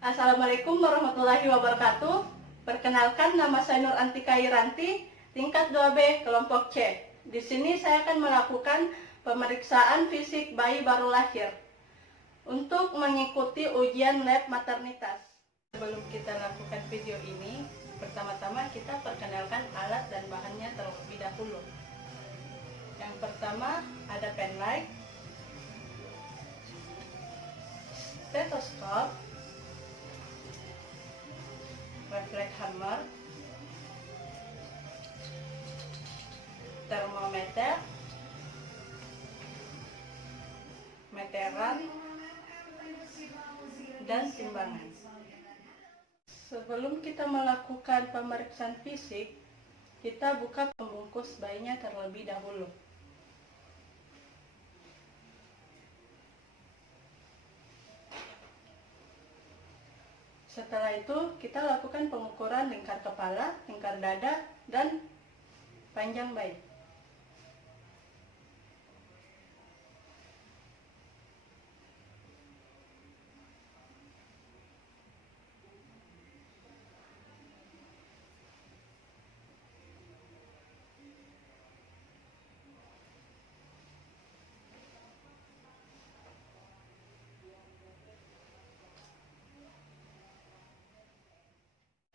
Assalamualaikum warahmatullahi wabarakatuh. Perkenalkan, nama saya Nur Antika Iranti, tingkat 2B, kelompok C. Di sini saya akan melakukan pemeriksaan fisik bayi baru lahir untuk mengikuti ujian lab maternitas. Sebelum kita lakukan video ini, pertama-tama kita perkenalkan alat dan bahannya terlebih dahulu. Yang pertama ada pen light, stetoskop, refleks hammer, termometer, meteran, dan timbangan. Sebelum kita melakukan pemeriksaan fisik, kita buka pembungkus bayinya terlebih dahulu. Setelah itu, kita lakukan pengukuran lingkar kepala, lingkar dada, dan panjang bayi.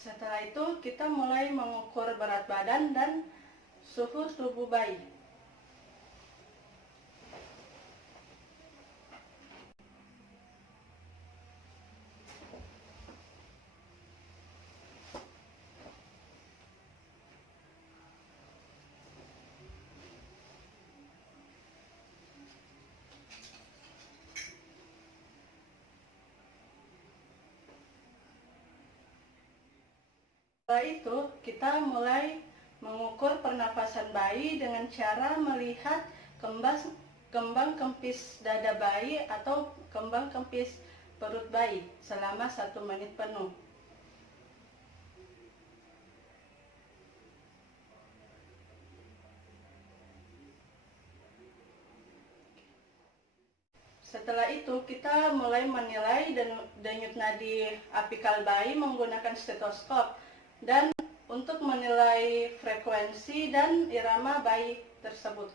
Setelah itu, kita mulai mengukur berat badan dan suhu tubuh bayi. Setelah itu, kita mulai mengukur pernapasan bayi dengan cara melihat kembang kempis dada bayi atau kembang kempis perut bayi selama 1 menit penuh. Setelah itu, kita mulai menilai denyut nadi apikal bayi menggunakan stetoskop dan untuk menilai frekuensi dan irama bayi tersebut.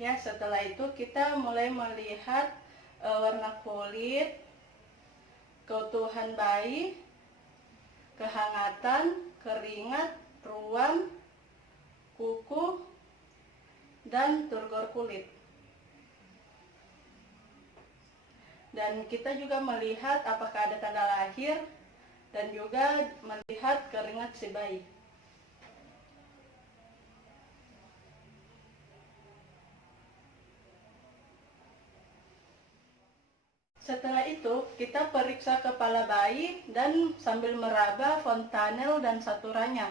Ya, setelah itu kita mulai melihat warna kulit, keutuhan bayi, kehangatan, keringat, ruam, kuku, dan turgor kulit. Dan kita juga melihat apakah ada tanda lahir dan juga melihat keringat si bayi. Setelah itu, kita periksa kepala bayi dan sambil meraba fontanel dan saturanya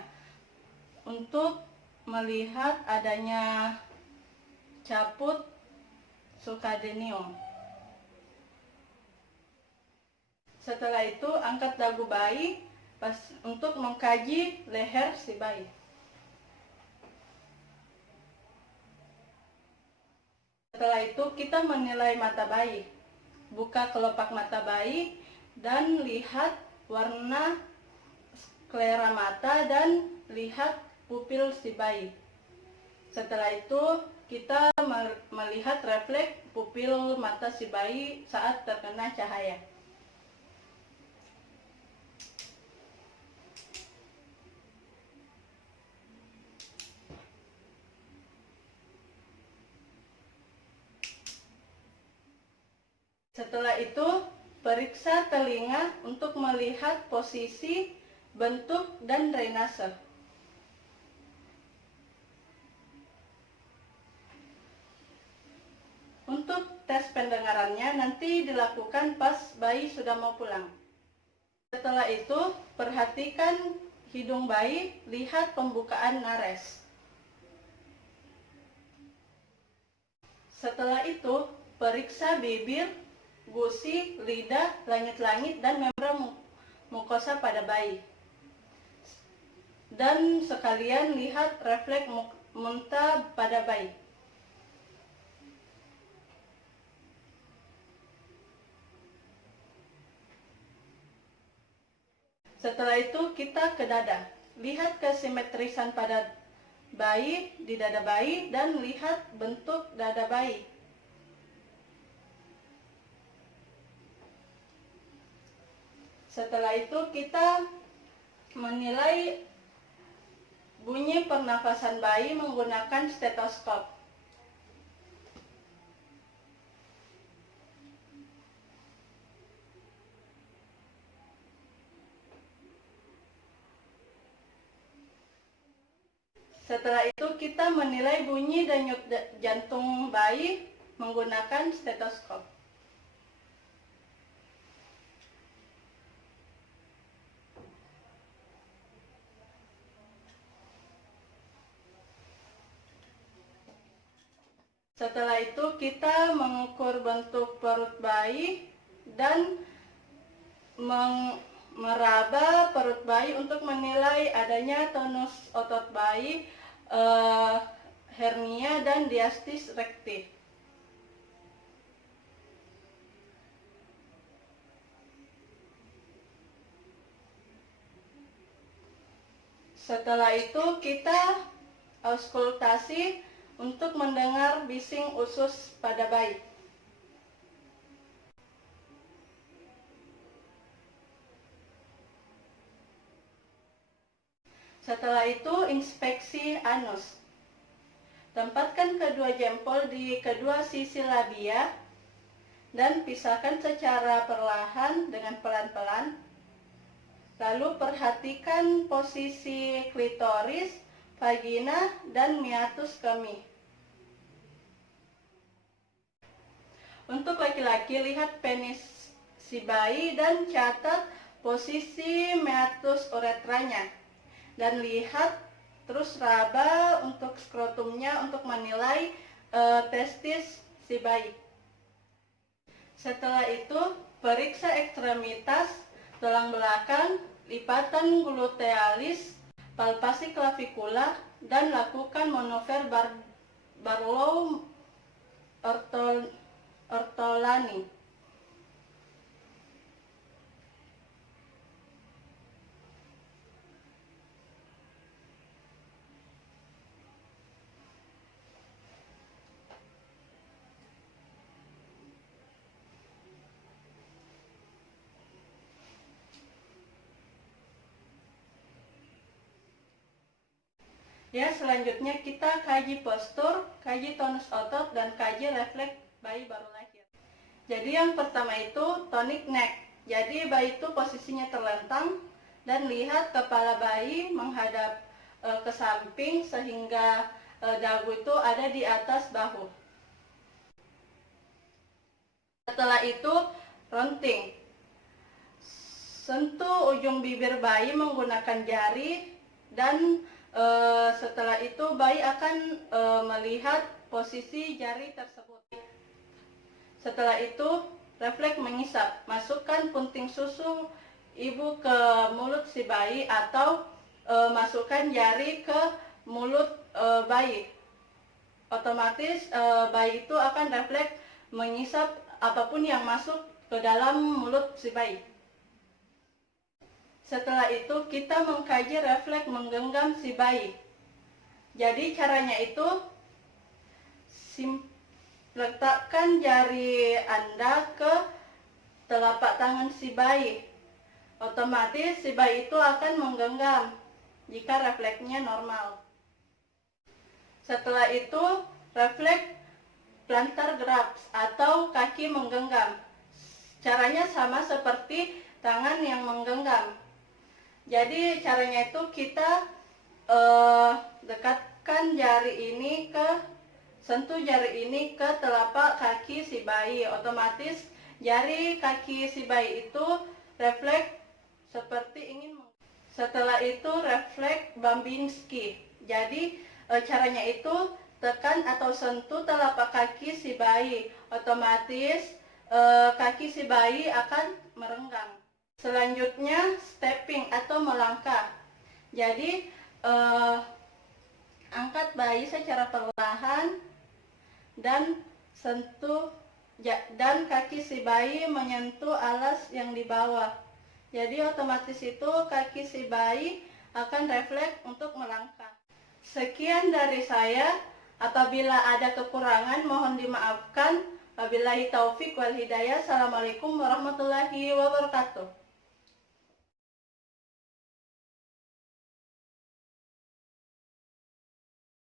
untuk melihat adanya caput sukadenium. Setelah itu, angkat dagu bayi untuk mengkaji leher si bayi. Setelah itu, kita menilai mata bayi. Buka kelopak mata bayi dan lihat warna sklera mata dan lihat pupil si bayi. Setelah itu, kita melihat refleks pupil mata si bayi saat terkena cahaya. Setelah itu, periksa telinga untuk melihat posisi, bentuk, dan drainase. Untuk tes pendengarannya nanti dilakukan pas bayi sudah mau pulang. Setelah itu, perhatikan hidung bayi, lihat pembukaan nares. Setelah itu, periksa bibir, gusi, lidah, langit-langit, dan membran mukosa pada bayi. Dan sekalian lihat refleks muntah pada bayi. Setelah itu kita ke dada. Lihat kesimetrisan pada bayi, di dada bayi, dan lihat bentuk dada bayi. Setelah itu kita menilai bunyi pernafasan bayi menggunakan stetoskop. Setelah itu kita menilai bunyi denyut jantung bayi menggunakan stetoskop. Setelah itu kita mengukur bentuk perut bayi dan meraba perut bayi untuk menilai adanya tonus otot bayi, hernia, dan diastis rekti. Setelah itu kita auskultasi untuk mendengar bising usus pada bayi. Setelah itu inspeksi anus. Tempatkan kedua jempol di kedua sisi labia dan pisahkan secara perlahan dengan pelan-pelan. Lalu perhatikan posisi klitoris, vagina, dan meatus kemih. Untuk laki-laki, lihat penis si bayi dan catat posisi meatus uretranya. Dan lihat terus raba untuk skrotumnya untuk menilai testis si bayi. Setelah itu, periksa ekstremitas, tulang belakang, lipatan glutealis, palpasi klavikula, dan lakukan manuver Barlow ortolani. Ya, selanjutnya kita kaji postur, kaji tonus otot, dan kaji refleks bayi baru lahir. Jadi yang pertama itu tonic neck. Jadi bayi itu posisinya terlentang dan lihat kepala bayi menghadap ke samping sehingga dagu itu ada di atas bahu. Setelah itu ronting. Sentuh ujung bibir bayi menggunakan jari dan setelah itu bayi akan melihat posisi jari tersebut. Setelah itu refleks mengisap. Masukkan punting susu ibu ke mulut si bayi atau masukkan jari ke mulut bayi. Otomatis bayi itu akan refleks mengisap apapun yang masuk ke dalam mulut si bayi. Setelah itu kita mengkaji refleks menggenggam si bayi. Jadi caranya itu letakkan jari Anda ke telapak tangan si bayi. Otomatis si bayi itu akan menggenggam jika refleksnya normal. Setelah itu refleks plantar grasp atau kaki menggenggam. Caranya sama seperti tangan yang menggenggam. Jadi caranya itu kita dekatkan jari ini sentuh jari ini ke telapak kaki si bayi. Otomatis jari kaki si bayi itu refleks seperti ingin. Setelah itu refleks Babinski. Jadi caranya itu tekan atau sentuh telapak kaki si bayi. Otomatis kaki si bayi akan merenggang. Selanjutnya stepping atau melangkah. Jadi angkat bayi secara perlahan dan sentuh dan kaki si bayi menyentuh alas yang di bawah. Jadi otomatis itu kaki si bayi akan refleks untuk melangkah. Sekian dari saya. Apabila ada kekurangan mohon dimaafkan. Wabillahi taufik wal hidayah. Assalamualaikum warahmatullahi wabarakatuh.